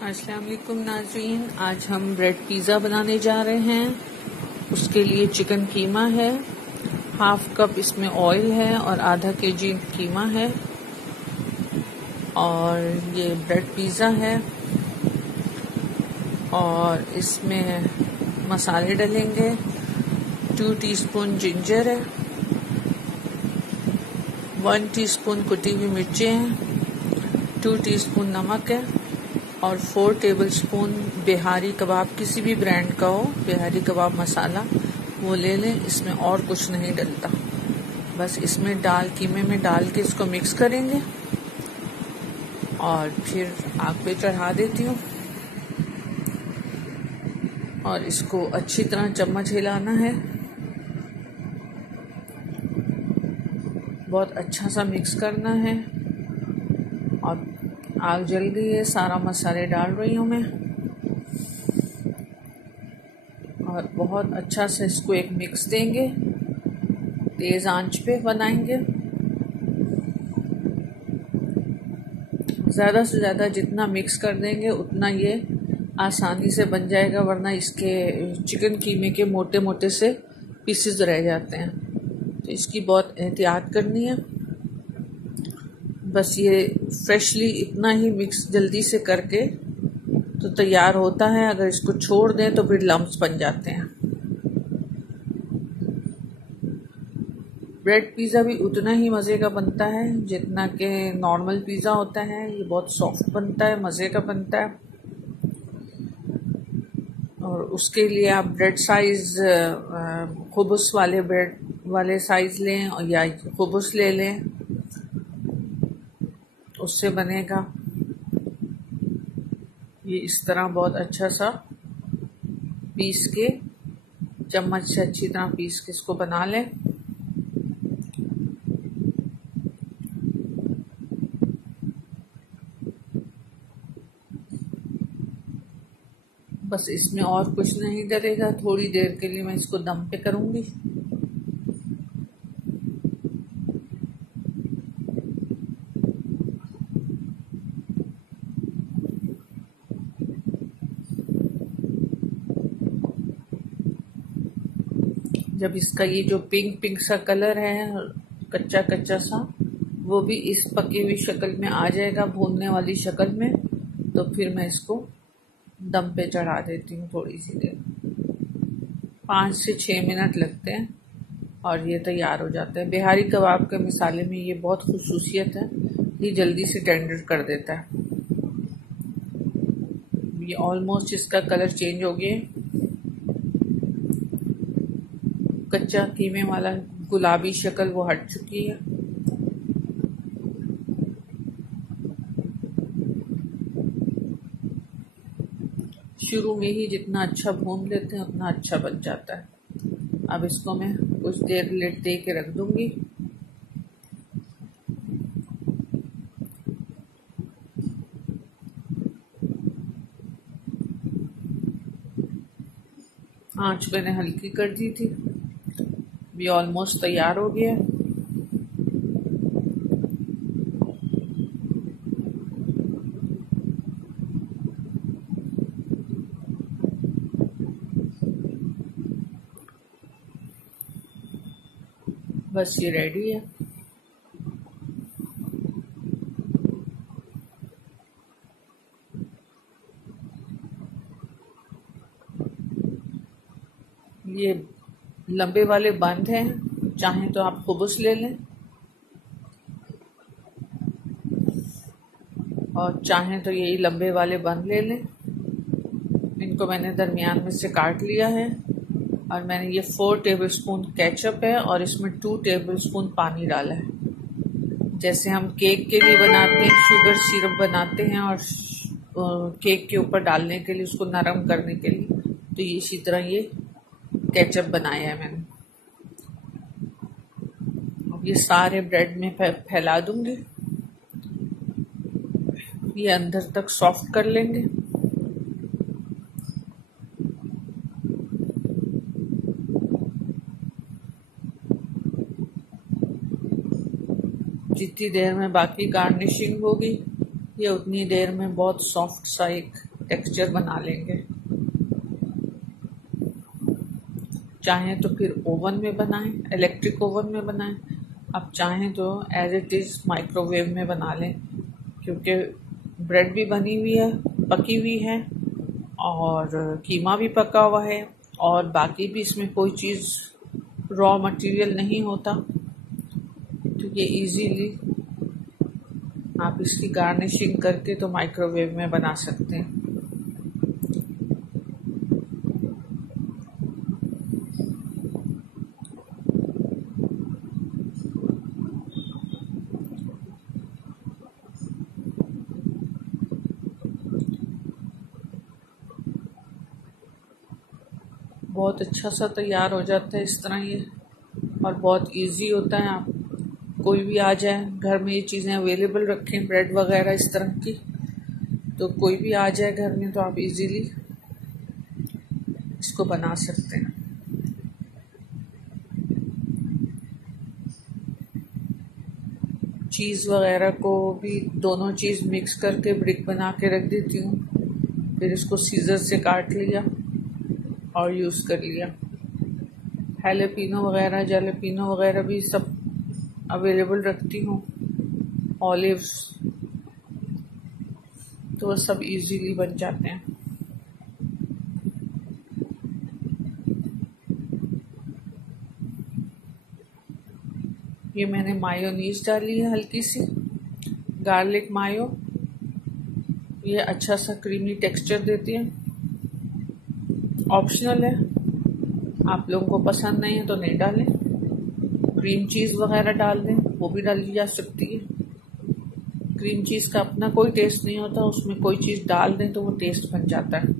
अस्सलाम वालेकुम नाज़रीन, आज हम ब्रेड पिज़्ज़ा बनाने जा रहे हैं। उसके लिए चिकन कीमा है, हाफ कप इसमें ऑयल है और आधा केजी कीमा है। और ये ब्रेड पिज़्ज़ा है और इसमें मसाले डलेंगे। 2 टीस्पून जिंजर है, 1 टीस्पून कुटी हुई मिर्चें हैं, 2 टीस्पून नमक है और 4 टेबलस्पून बिहारी कबाब, किसी भी ब्रांड का हो, बिहारी कबाब मसाला वो ले लें। इसमें और कुछ नहीं डलता, बस इसमें कीमे में डाल के इसको मिक्स करेंगे और फिर आग पे चढ़ा देती हूँ और इसको अच्छी तरह चम्मच हिलाना है। बहुत अच्छा सा मिक्स करना है और आग जल गई है, सारा मसाले डाल रही हूँ मैं और बहुत अच्छा से इसको एक मिक्स देंगे। तेज आंच पे बनाएंगे। ज़्यादा से ज़्यादा जितना मिक्स कर देंगे उतना ये आसानी से बन जाएगा, वरना इसके चिकन कीमे के मोटे मोटे से पीसेस रह जाते हैं, तो इसकी बहुत एहतियात करनी है। बस ये फ्रेशली इतना ही मिक्स जल्दी से करके तो तैयार होता है। अगर इसको छोड़ दें तो फिर लम्प्स बन जाते हैं। ब्रेड पिज़्ज़ा भी उतना ही मज़े का बनता है जितना कि नॉर्मल पिज़्ज़ा होता है। ये बहुत सॉफ्ट बनता है, मज़े का बनता है। और उसके लिए आप ब्रेड साइज़ खुबुस वाले ब्रेड वाले साइज़ लें और या खुबुस ले लें, उससे बनेगा। ये इस तरह बहुत अच्छा सा पीस के, चम्मच से अच्छी तरह पीस के इसको बना लें। बस इसमें और कुछ नहीं डलेगा। थोड़ी देर के लिए मैं इसको दम पे करूंगी। जब इसका ये जो पिंक पिंक सा कलर है, कच्चा कच्चा सा, वो भी इस पकी हुई शक्ल में आ जाएगा, भूनने वाली शक्ल में, तो फिर मैं इसको दम पे चढ़ा देती हूँ थोड़ी सी देर। 5 से 6 मिनट लगते हैं और ये तैयार हो जाता है। बिहारी कबाब के मसाले में ये बहुत खुसूसियत है, ये जल्दी से टेंडर कर देता है। ये ऑलमोस्ट इसका कलर चेंज हो गया, कच्चा कीमे वाला गुलाबी शक्ल वो हट चुकी है। शुरू में ही जितना अच्छा भून लेते हैं उतना अच्छा बन जाता है। अब इसको मैं कुछ देर लिड दे के रख दूंगी। आंच मैंने हल्की कर दी थी। ये ऑलमोस्ट तैयार हो गया। बस ये रेडी है। ये लंबे वाले बंद हैं, चाहें तो आप खुबुस ले लें और चाहें तो यही लंबे वाले बंद ले लें। इनको मैंने दरमियान में से काट लिया है और मैंने ये 4 टेबलस्पून केचप है और इसमें 2 टेबलस्पून पानी डाला है। जैसे हम केक के लिए बनाते हैं, शुगर सिरप बनाते हैं और केक के ऊपर डालने के लिए, उसको नरम करने के लिए, तो ये इसी तरह ये केचप बनाया है मैंने। अब ये सारे ब्रेड में फैला दूंगी। ये अंदर तक सॉफ्ट कर लेंगे। जितनी देर में बाकी गार्निशिंग होगी, ये उतनी देर में बहुत सॉफ्ट सा एक टेक्सचर बना लेंगे। चाहें तो फिर ओवन में बनाएं, इलेक्ट्रिक ओवन में बनाएं। अब चाहें तो एज इट इज़ माइक्रोवेव में बना लें, क्योंकि ब्रेड भी बनी हुई है, पकी हुई है, और कीमा भी पका हुआ है, और बाकी भी इसमें कोई चीज़ रॉ मटेरियल नहीं होता, तो ये इजीली आप इसकी गार्निशिंग करके तो माइक्रोवेव में बना सकते हैं। बहुत अच्छा सा तैयार हो जाता है इस तरह ये, और बहुत इजी होता है। आप कोई भी आ जाए, घर में ये चीज़ें अवेलेबल रखें, ब्रेड वगैरह इस तरह की, तो कोई भी आ जाए घर में तो आप इजीली इसको बना सकते हैं। चीज़ वगैरह को भी दोनों चीज़ मिक्स करके ब्रिक बना के रख देती हूँ, फिर इसको सीजर से काट लिया और यूज़ कर लिया। हैलेपिनो वगैरह, जैलेपिनो वगैरह भी सब अवेलेबल रखती हूँ, ऑलिव्स, तो वो सब इजीली बन जाते हैं। ये मैंने मायोनीज डाली है, हल्की सी गार्लिक मायो, ये अच्छा सा क्रीमी टेक्सचर देती है। ऑप्शनल है, आप लोगों को पसंद नहीं है तो नहीं डालें। क्रीम चीज़ वगैरह डाल दें, वो भी डाली जा सकती है। क्रीम चीज़ का अपना कोई टेस्ट नहीं होता, उसमें कोई चीज़ डाल दें तो वो टेस्ट बन जाता है,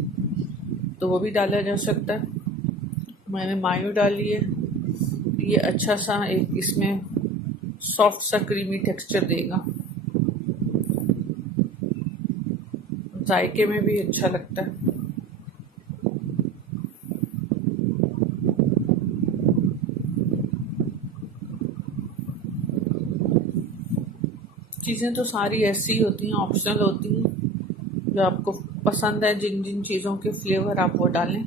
तो वो भी डाला जा सकता है। मैंने मायो डाली है, ये अच्छा सा एक इसमें सॉफ्ट सा क्रीमी टेक्सचर देगा, जायके में भी अच्छा लगता है। चीज़ें तो सारी ऐसी ही होती हैं, ऑप्शनल होती हैं। जो आपको पसंद है, जिन जिन चीज़ों के फ्लेवर आप वो डालें,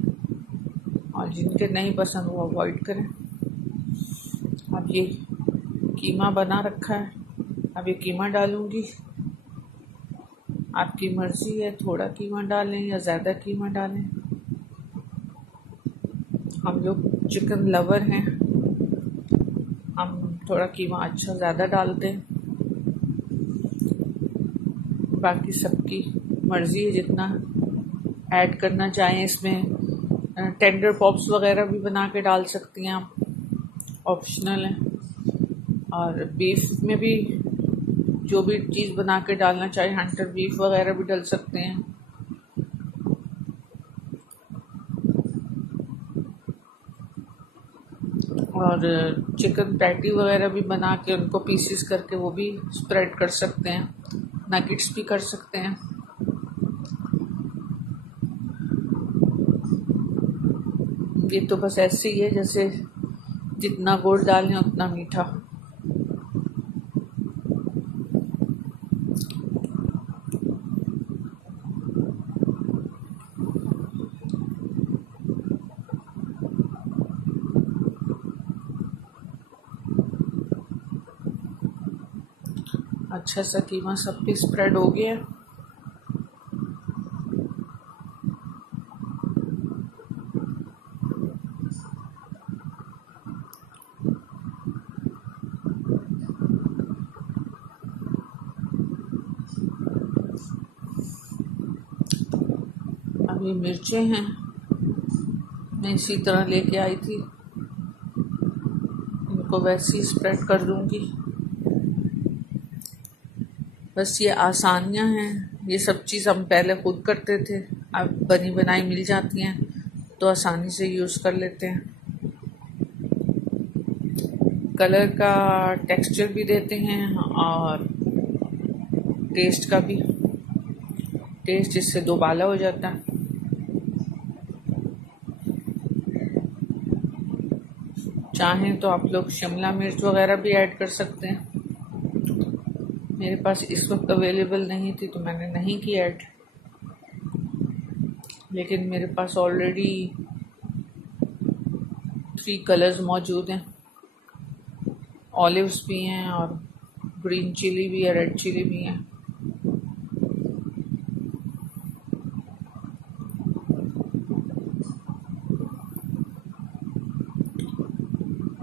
और जिनके नहीं पसंद वो अवॉइड करें। अब ये कीमा बना रखा है, अब ये कीमा डालूंगी। आपकी मर्जी है, थोड़ा कीमा डालें या ज़्यादा कीमा डालें। हम लोग चिकन लवर हैं, हम थोड़ा कीमा अच्छा ज़्यादा डालते हैं। बाकी सबकी मर्जी है, जितना ऐड करना चाहें। इसमें टेंडर पॉप्स वगैरह भी बना के डाल सकती हैं आप, ऑप्शनल है। और बीफ में भी जो भी चीज़ बना के डालना चाहे, हंटर बीफ वगैरह भी डाल सकते हैं। और चिकन पैटी वगैरह भी बना के उनको पीसेस करके वो भी स्प्रेड कर सकते हैं, नगेट्स भी कर सकते हैं। ये तो बस ऐसे ही है, जैसे जितना गुड़ डालें उतना मीठा। अच्छा सा कीमा सब पे स्प्रेड हो गया। अब ये मिर्चें हैं, मैं इसी तरह लेके आई थी, इनको वैसे ही स्प्रेड कर दूंगी। बस ये आसानियां हैं, ये सब चीज़ हम पहले खुद करते थे, अब बनी बनाई मिल जाती हैं तो आसानी से यूज़ कर लेते हैं। कलर का टेक्सचर भी देते हैं और टेस्ट का भी, टेस्ट इससे दोबाला हो जाता है। चाहें तो आप लोग शिमला मिर्च वगैरह भी ऐड कर सकते हैं, मेरे पास इस वक्त अवेलेबल नहीं थी तो मैंने नहीं की ऐड। लेकिन मेरे पास ऑलरेडी 3 कलर्स मौजूद हैं। ऑलिव्स भी हैं और ग्रीन चिली भी है, रेड चिली भी है।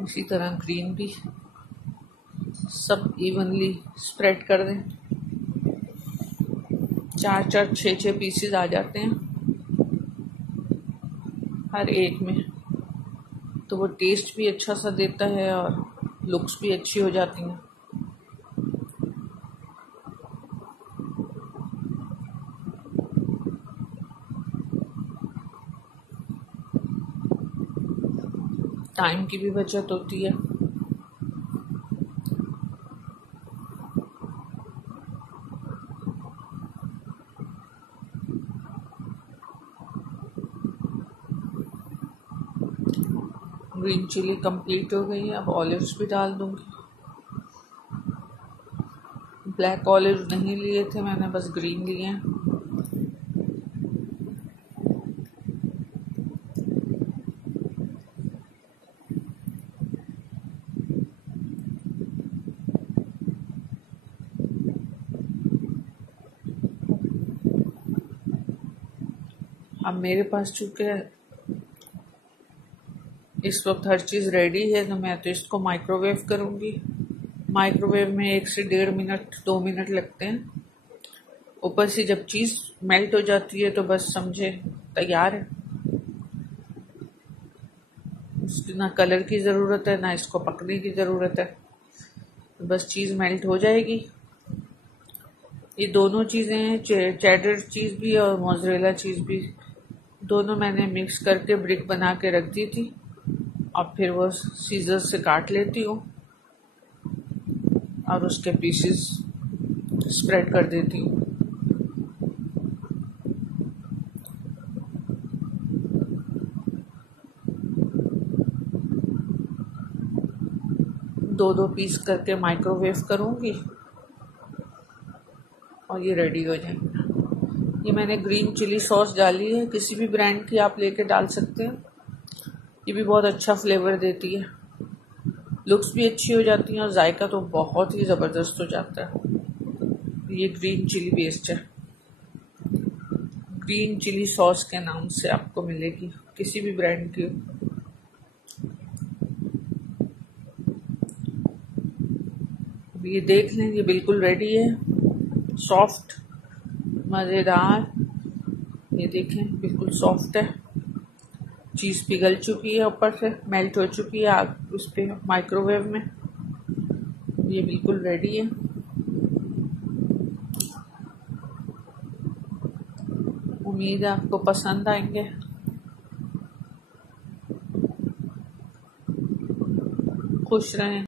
इसी तरह ग्रीन भी सब इवनली स्प्रेड कर दें। 4-4, 6-6 पीसेस आ जाते हैं हर एक में, तो वो टेस्ट भी अच्छा सा देता है और लुक्स भी अच्छी हो जाती हैं। टाइम की भी बचत होती है। ग्रीन चिली कंप्लीट हो गई है, अब ऑलिव्स भी डाल दूंगी। ब्लैक ऑलिव नहीं लिए थे मैंने, बस ग्रीन लिए हैं। अब मेरे पास चूँकि इस वक्त हर चीज़ रेडी है, तो मैं तो इसको माइक्रोवेव करूँगी। माइक्रोवेव में 1 से 1.5 मिनट 2 मिनट लगते हैं। ऊपर से जब चीज़ मेल्ट हो जाती है तो बस समझे तैयार है। उसकी ना कलर की ज़रूरत है, ना इसको पकने की ज़रूरत है, तो बस चीज़ मेल्ट हो जाएगी। ये दोनों चीज़ें हैं, चेडर चीज़ भी और मोज़रेला चीज़ भी, दोनों मैंने मिक्स करके ब्रिक बना के रख दी थी और फिर वो सीजर से काट लेती हूँ और उसके पीसेस स्प्रेड कर देती हूँ। दो पीस करके माइक्रोवेव करूँगी और ये रेडी हो जाएंगे। ये मैंने ग्रीन चिली सॉस डाली है, किसी भी ब्रांड की आप लेके डाल सकते हैं। ये भी बहुत अच्छा फ्लेवर देती है, लुक्स भी अच्छी हो जाती हैं और जायका तो बहुत ही ज़बरदस्त हो जाता है। ये ग्रीन चिली पेस्ट है, ग्रीन चिली सॉस के नाम से आपको मिलेगी, किसी भी ब्रांड की। ये देख लें, ये बिल्कुल रेडी है, सॉफ्ट मज़ेदार। ये देखें बिल्कुल सॉफ्ट है, चीज़ पिघल चुकी है, ऊपर से मेल्ट हो चुकी है आग उस पर माइक्रोवेव में। ये बिल्कुल रेडी है। उम्मीद है आपको पसंद आएंगे। खुश रहें।